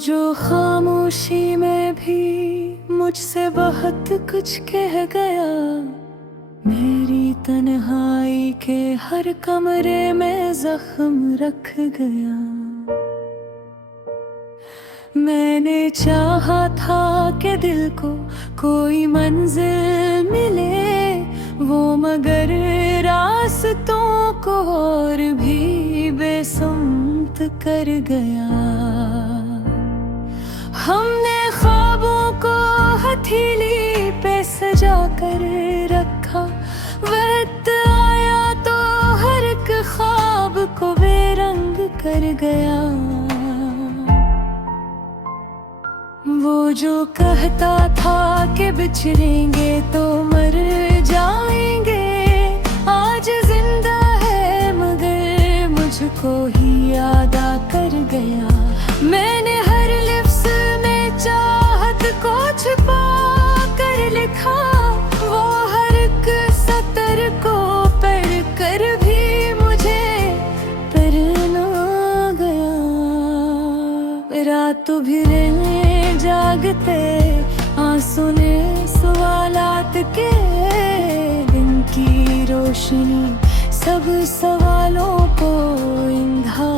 जो खामोशी में भी मुझसे बहुत कुछ कह गया, मेरी तन्हाई के हर कमरे में जख्म रख गया। मैंने चाहा था कि दिल को कोई मंजिल मिले, वो मगर रास्तों को और भी बेसुम्त कर गया। हमने ख्वाबों को हथेली पे सजा कर रखा, वक्त आया तो हर एक ख्वाब को बेरंग कर गया। वो जो कहता था कि बिछड़ेंगे तो मर जाएंगे, आज जिंदा है मगर मुझको ही याद कर गया। मैंने हर लिफ्ज़ में चाहत को छुपा कर लिखा, वो हर एक सतर को पढ़ कर भी मुझे पढ़ना गया। रात भी जागते आंसू ने सवालात के, दिन की रोशनी सब सवालों को इंधा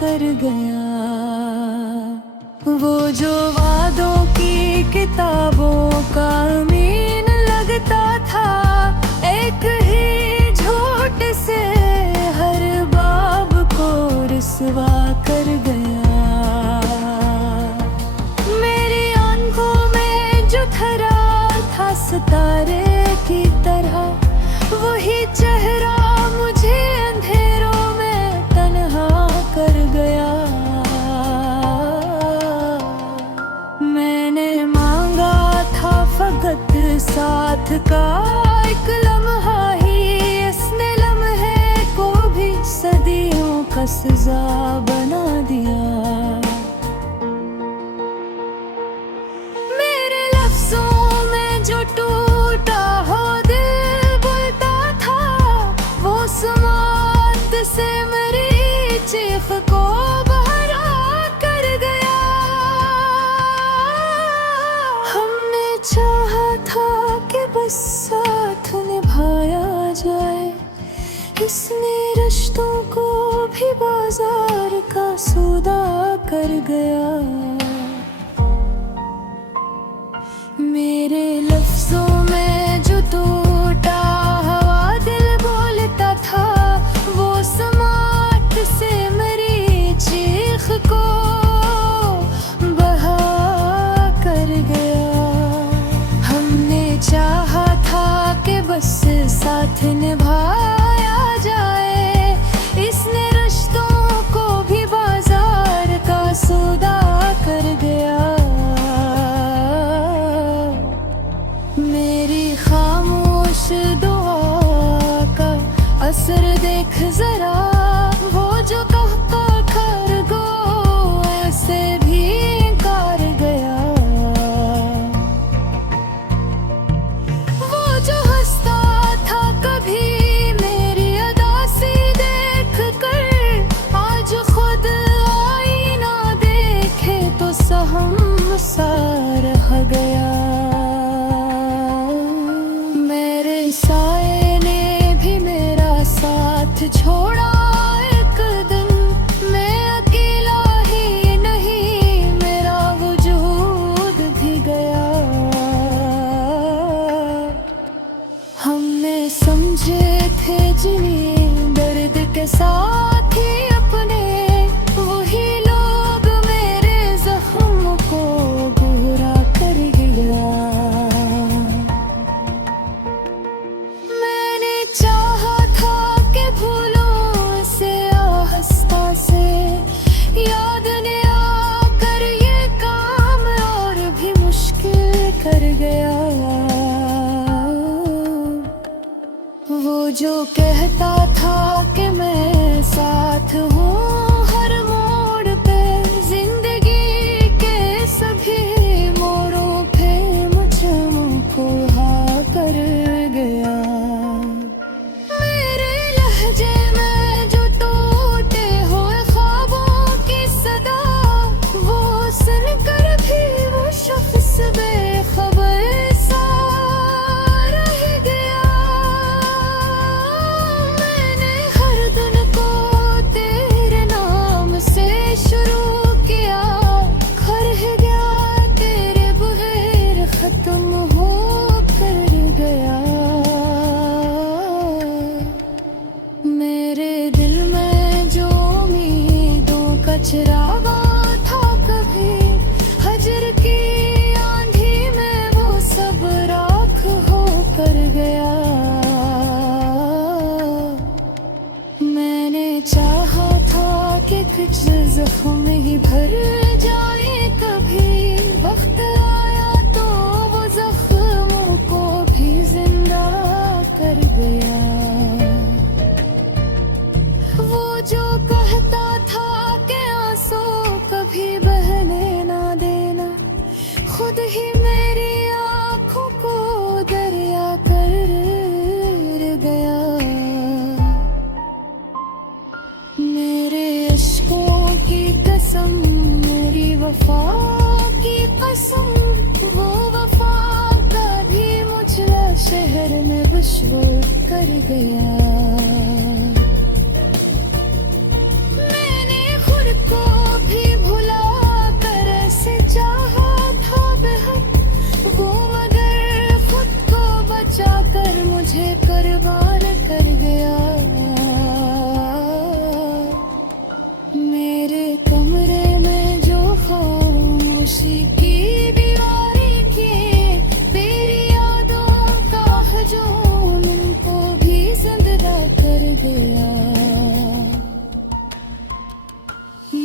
कर गया। वो जो वादों की किताबों का अमीन लगता था, एक ही झूठ से हर बाब को रुसवा कर गया। सितारे की तरह वही चेहरा मुझे अंधेरों में तन्हा कर गया। मैंने मांगा था फकत साथ का एक लम्हा ही, इसने लम्हे को भी सदियों का सजा बना दिया। जो टूटा हो दिल बोलता था, वो समात से मेरी चीख को बहरा कर गया। हमने चाहा था कि बस साथ निभाया जाए, इसने रिश्तों को भी बाजार का सौदा कर गया। मेरे लफ्जों में जो टूटा हवा दिल बोलता था, वो समाट से मेरी चीख को बहा कर गया। हमने चाहा था कि बस साथ निभाया जाए, इसने रिश्तों को भी बाजार का सौदा कर गया। मेरी खामोश दुआ का असर देख जरा, वो जो कहता खरगोश से भी इनकार गया। वो जो हंसता था कभी मेरी अदासी देख कर, आज खुद आईना देखे तो सहम सा रह गया। साए ने भी मेरा साथ छोड़ा एक दिन, मैं अकेला ही नहीं मेरा वजूद भी गया। हमने समझे थे जिन्हें दर्द के साथ ही अपने, वही लोग मेरे जख्म को बुरा कर गया। चाहा था कि भूलों से आहिस्ता से याद ने आकर ये काम और भी मुश्किल कर गया। वो जो कहता था कि मैं साथ हूँ हर मोड़ पे, जिंदगी के सभी मोड़ों पे मुझको हाँ कर गया। जो टूटे हुए ख्वाबों की सदा वो सुन खत्म हो कर गया। मेरे दिल में जो उम्मीदों का चिरागा था कभी, हजर की आंधी में वो सब राख हो कर गया। मैंने चाहा था कि कुछ जख्म ही भर जाए कभी, वक्त आया तो वो जख्मों को भी जिंदा कर गया। वो जो कहता था कि आंसू कभी बहने ना देना, खुद ही मेरी आंखों को दरिया कर गया। मेरे इश्कों की कसम, मेरी वफा की कसम, वो वफा का भी मुझे शहर में विश्वास कर गया। मैंने खुद को भी भुला कर ऐसे चाहा था बेहद, वो मगर खुद को बचा कर मुझे कुर्बान कर गया। मेरे कमरे में जो खामोशी की दीवारें की, तेरी यादों का हजूम इनको भी जिंदा कर गया।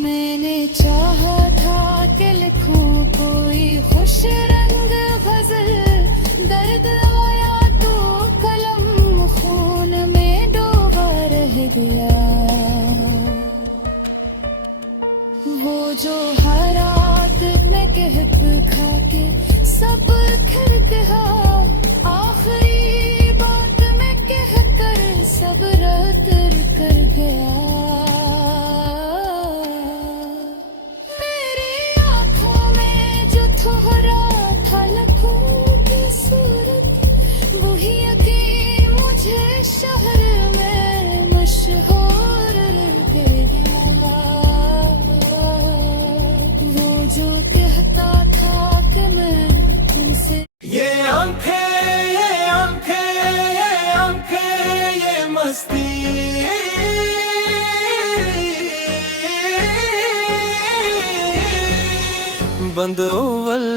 मैंने चाहा था कि लिखूं कोई खुश रंग गजल, दर्द आया तो कलम खून में डूबा रह गया। वो जो हर रात में कहत खा के सब खर कहा, आखिरी बात में कहकर सब रत कर गया। मेरी आंखों में जो थोड़ा था लखों की सूरत, वही यकीन मुझे शहर में मशहूर गया। जो कहता था कि मैं तुमसे, ये आंखें, ये आंखें, ये आंखें, ये मस्ती, बंद ओवल।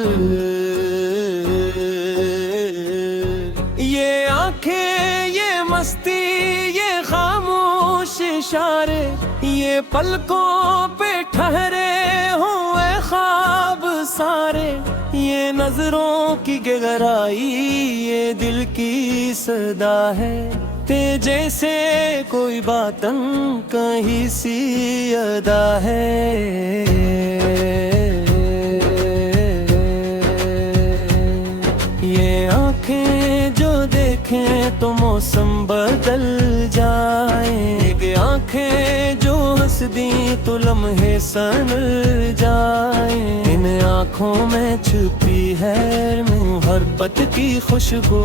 ये आंखें, ये मस्ती, ये खामोश इशारे, ये पलकों पे ठहरे हुए ख्वाब सारे, ये नजरों की गहराई, ये दिल की सदा है। ते जैसे कोई बातन कहीं सी अदा है। ये आंखें जो देखें तो मौसम बदल जाए, ये आंखें जो हंस दी तो लम्हे सन जाए। इन आंखों में छुपी है मोहब्बत की खुशबू,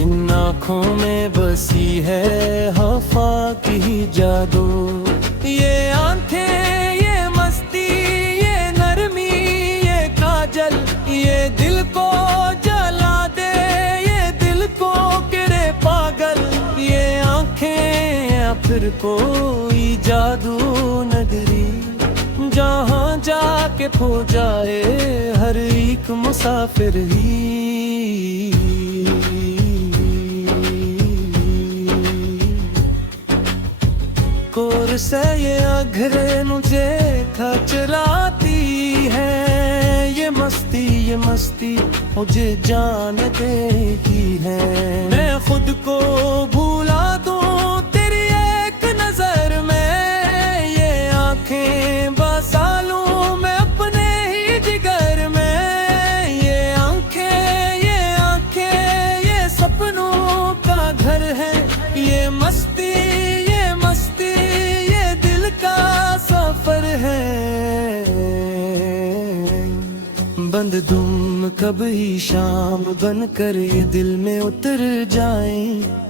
इन आंखों में बसी है वफा की जादू। ये आंखें, ये मस्ती, ये नरमी, ये काजल, ये दिल को जला दे, ये दिल को करे पागल। ये आंखें या फिर कोई जादू नगरी, जहाँ जाके खो जाए हर एक मुसाफिर ही। कोर से ये अघरे मुझे खचलाती है, ये मस्ती मुझे जान देती है। मैं खुद को भूला दूं तेरी एक नजर में, ये आंखें बसा लूं मैं अपने ही जिगर में। ये आंखें, ये सपनों का घर है, ये मस्ती, ये दिल का सफर है। बंद दुम कभी शाम बन कर ये दिल में उतर जाए,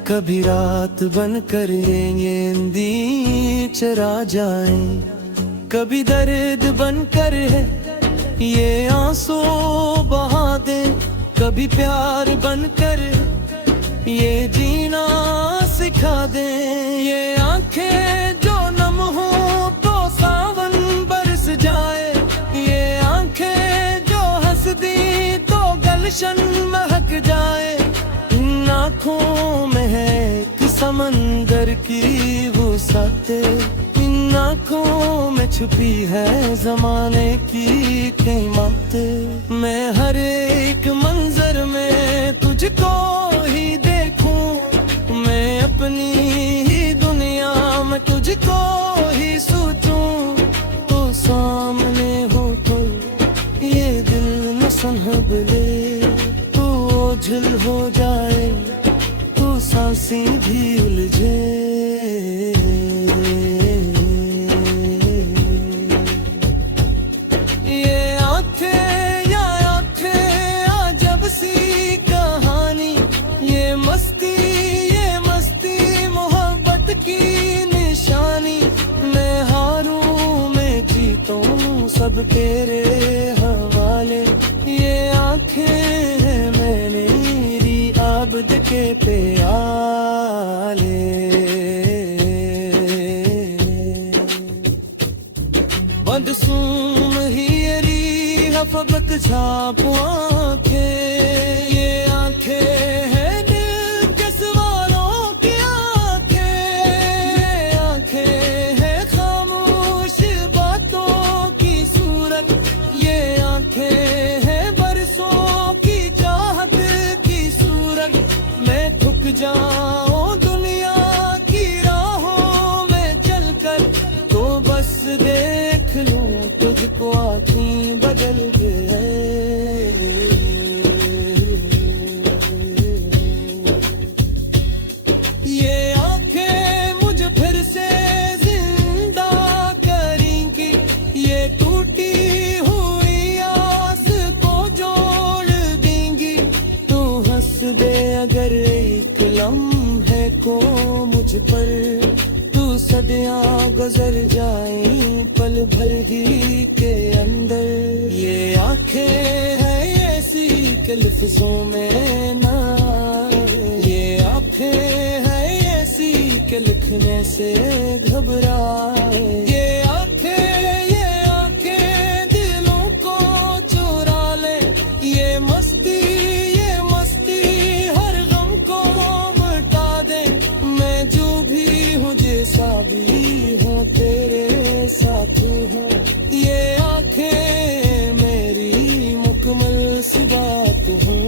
कभी रात बन कर ये नींद चरा जाए, कभी दर्द बन कर है ये आंसू बहा दे, कभी प्यार बनकर ये जीना सिखा दे। ये आंखें जो नम हो तो सावन बरस जाए, ये आंखें जो हंस दी तो गलशन महक जाए। इन आँखों में है कि समंदर की वुसअत, इन आँखों में छुपी है जमाने की कीमत। मैं हर एक मंजर में तुझको ही देखूं, मैं अपनी ही दुनिया में तुझको ही सोचूं। तो सामने हो तो ये दिल न संभले, तो ओझल हो जाए तो सांसें भी उलझे। सब तेरे हवाले, ये आँखें हैं मेरी आबद के प्याले। बंद सूम ही री हफबक झाप आँखें, ये आँखें हैं दिल के सवालों की आँखें। आँखें हैं खामोश बातों की सूरत, ये आँखें हैं बरसों की चाहत की सूरत। मैं थक जाऊं दुनिया की राहों में चलकर, तो बस देख लूं तुझको आँखें बदल गए। ये आँखें मुझे फिर से जिंदा करेंगी, ये टूटी हुई आस को जोड़ देंगी। तू हंस दे अगर एक लम्हे को मुझ पर, तू सदियां गुजर जाए पल भर ही के अंदर। ये आंखें हैं ऐसी कि लफ्जों में ना, ये आंखें हैं ऐसी कि लिखने से घबराए। ये आंखें दिलों को चुरा ले, ये मस्ती हर गम को मिटा दे। मैं जो भी हूँ जैसा भी हूँ तेरे साथ हूँ, ये आंखें मेरी मुकम्मल सी बात हूँ।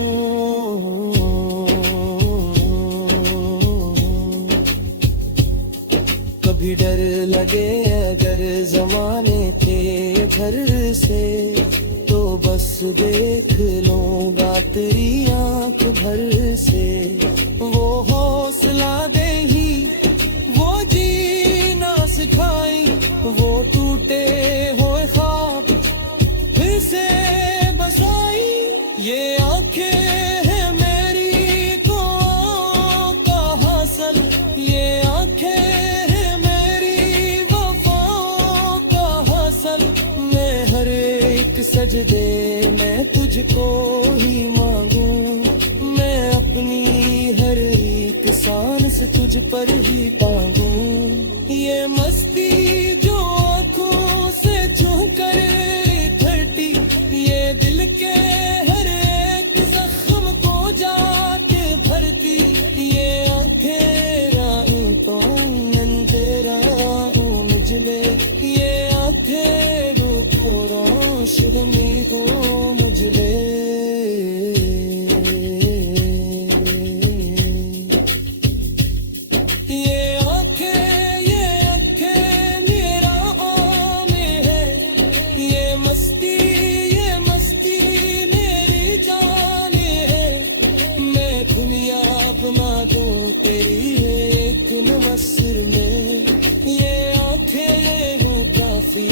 कभी डर लगे अगर जमाने के घर से, तो बस देख लूंगा तेरी आंख भर से। वो हौसला दे ही वो जीना सिखाई, वो टूटे हुए ख्वाब फिर से बसाई। ये आंखें हैं मेरी दुआओं का हासिल, ये आंखें हैं मेरी वफाओं का हासिल। मैं हर एक सजदे में तुझको ही मांगूं, मैं अपनी हर एक सांस से तुझ पर ही टांगूं। ये मस्ती जो आँखों से छू कर इकट्ठी, ये दिल के हर एक जख्म को जाके भरती। ये आँखें राहों तो अंधेरा हूँ मुझ में, ये आँखें रूपों रोशनी हो मुझ में। नमस्र में ये आंखें हूँ काफी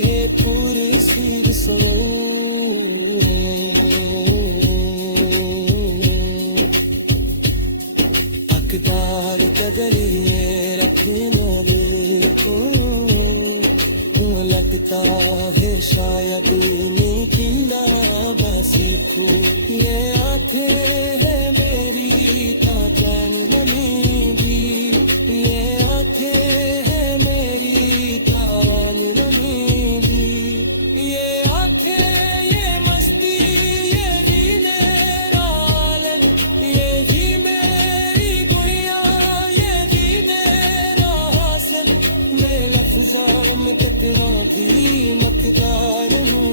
है पूरी सी सुनो। अकदार कदर ये रखना देखो, लगता है शायद नीची ना सीखो। ये आंखें है मेरी का चैन नमी भी, ये आंखें है मेरी का चैन नमी भी, ये आंखें ये मस्ती ये जीने रालन, ये जी मेरी गुड़िया ये जीने रासन, मैं लफ्ज़ों में कितना भी मकदार हूँ,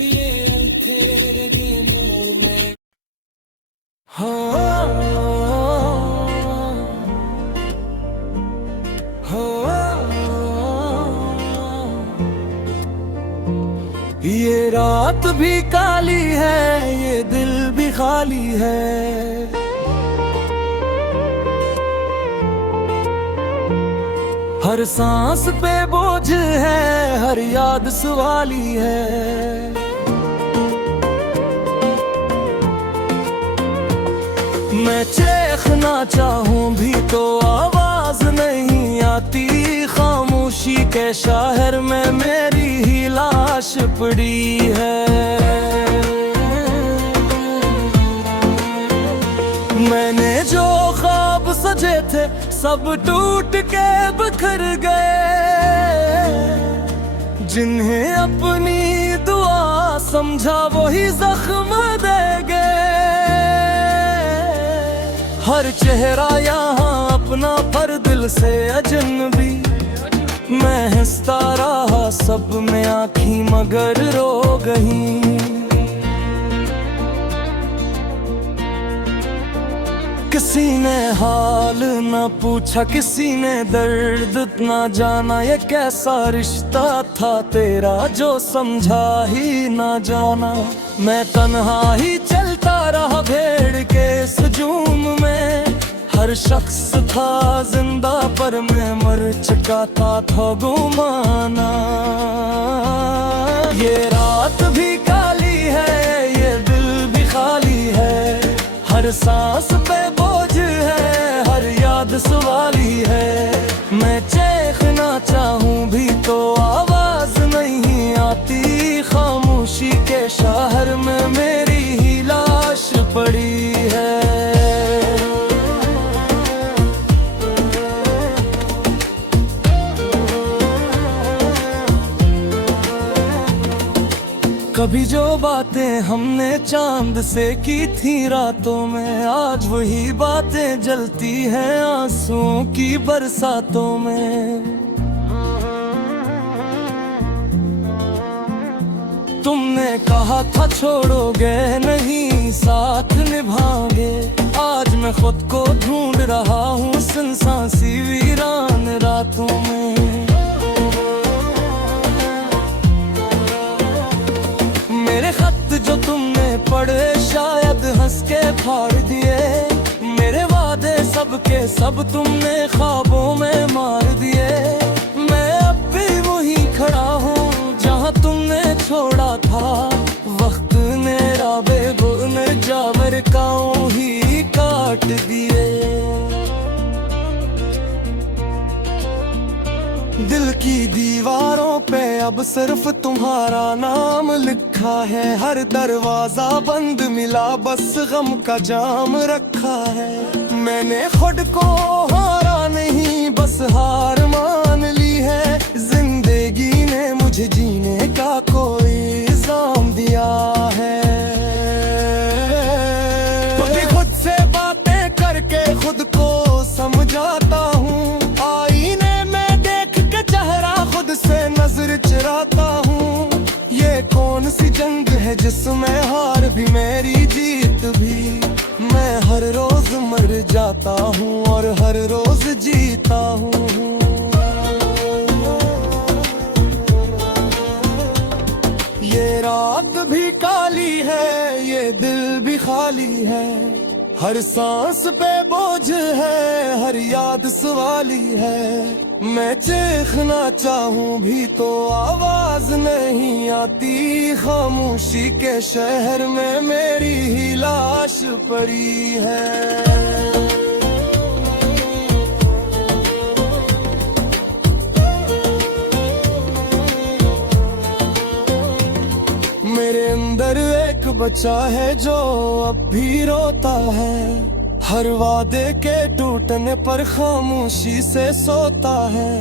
ये आंखें रगे मुँह में। ये रात भी काली है, ये दिल भी खाली है, हर सांस पे बोझ है, हर याद सवाली है। मैं चीखना चाहूं भी तो आवाज नहीं आती, खामोशी के शहर में मेरी ही लाश पड़ी है। मैंने जो ख्वाब सजे थे सब टूट के बिखर गए, जिन्हें अपनी दुआ समझा वही जख्म दे गए। हर चेहरा यहाँ अपना पर दिल से अजनबी, मैं हंसता रहा सब में आँखी मगर रो गई। किसी ने हाल न पूछा, किसी ने दर्द न जाना, ये कैसा रिश्ता था तेरा जो समझा ही न जाना। मैं तन्हा ही चलता रहा भेड़ के सजूम में, हर शख्स था जिंदा पर मैं मर चुका था गुमाना। ये रात भी काली है, ये दिल भी खाली है, हर सांस पे बोझ है, हर याद सवाली है। मैं चीखना चाहूं भी तो आवाज नहीं आती, खामोशी के शहर में मेरी ही लाश पड़ी है। कभी जो बातें हमने चांद से की थी रातों में, आज वही बातें जलती हैं आंसुओं की बरसातों में। तुमने कहा था छोड़ोगे नहीं साथ निभाओगे, आज मैं खुद को ढूंढ रहा हूँ सुनसान सी वीरान रातों में। मेरे खत जो तुमने पढ़े शायद हंस के फाड़ दिए, मेरे वादे सब के सब तुमने ख्वाबों में मार दिए। मैं अब भी वही खड़ा हूँ जहाँ तुमने छोड़ा था, वक्त ने राबे बुन जावर काओं ही काट दिए। दिल की दीवारों पे अब सिर्फ तुम्हारा नाम लिखा है, हर दरवाजा बंद मिला बस गम का जाम रखा है। मैंने खुद को हारा नहीं बस हार मान ली है, जिंदगी ने मुझे जीने का कोई इल्जाम दिया है। खुद से बातें करके खुद को समझाता हूँ, से नजर चुराता हूँ। ये कौन सी जंग है जिसमें हार भी मेरी जीत भी, मैं हर रोज मर जाता हूँ और हर रोज जीता हूँ। ये रात भी काली है, ये दिल भी खाली है, हर सांस पे बोझ है, हर याद सवाली है। मैं चीखना चाहूं भी तो आवाज नहीं आती, खामोशी के शहर में मेरी ही लाश पड़ी है। मेरे अंदर एक बचा है जो अब भी रोता है, हर वादे के टूटने पर खामोशी से सोता है।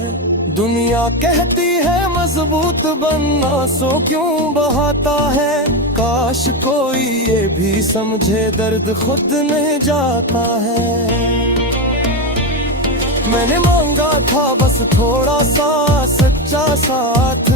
दुनिया कहती है मजबूत बनना, सो क्यों बहाता है। काश कोई ये भी समझे दर्द खुद नहीं जाता है। मैंने मांगा था बस थोड़ा सा सच्चा साथ,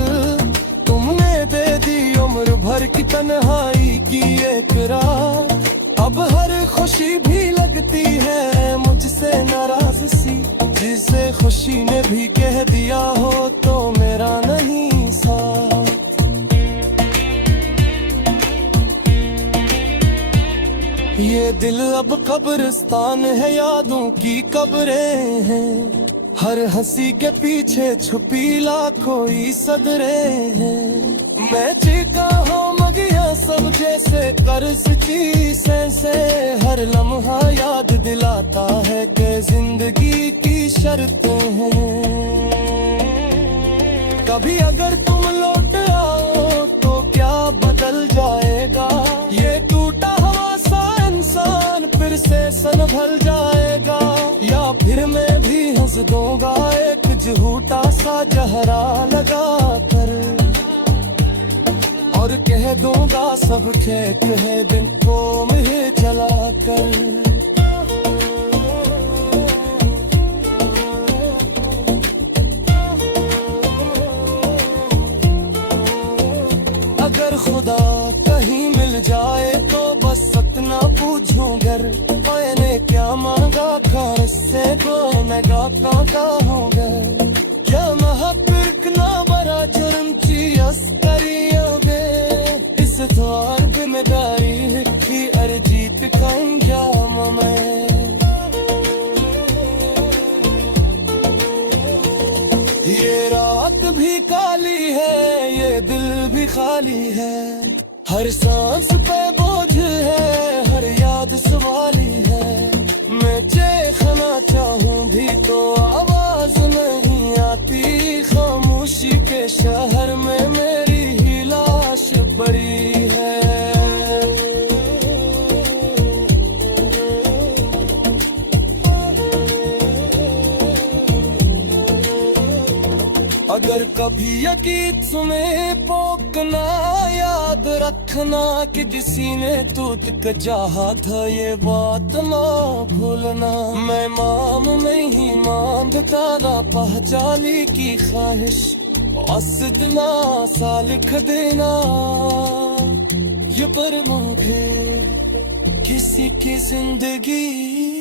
तुमने दे दी उम्र भर की तन्हाई की एक रात। अब हर खुशी भी लगती है मुझसे नाराज सी, जिसे खुशी ने भी कह दिया हो तो मेरा नहीं साथ। ये दिल अब कब्रिस्तान है, यादों की कब्रें हैं, हर हंसी के पीछे छुपी लाखों ही सदरें हैं। मैं चीखा हूँ मगिया सब जैसे कर्ज की से, हर लम्हा याद दिलाता है कि जिंदगी की शर्तें हैं। कभी अगर तुम लौट आओ तो क्या बदल जाएगा, ये टूटा हुआ सा इंसान फिर से संभल जाएगा। या फिर मैं भी हंस दूंगा एक झूठा सा जहरा लगा कर, और कह दूंगा सब खेत है दिन को मुझे चला कर। अगर खुदा कहीं मिल जाए तो बस इतना पूछूं घर, मैंने क्या मांगा था इससे को मैं गाता हूँगा। क्या महापिरक ना बड़ा जुर्म ची अस्करिया में, इस द्वार जिम्मेदारी की अर्जीत खाऊंगा मैं। ये रात भी काली है, ये दिल भी खाली है, हर सांस पे बोझ है, हर याद सवाली है। मैं चेखना चाहूँ भी तो आवाज नहीं आती, खामोशी के शहर में मेरी ही लाश पड़ी है। अगर कभी यकीन सुने पोकना, याद रखना कि किसी ने टूट कर चाहा था, ये बात ना भूलना। मैं माम नहीं मांगता ना पहचाली की ख्वाहिश, बस इतना सा लिख देना ये पर मुझे किसी की जिंदगी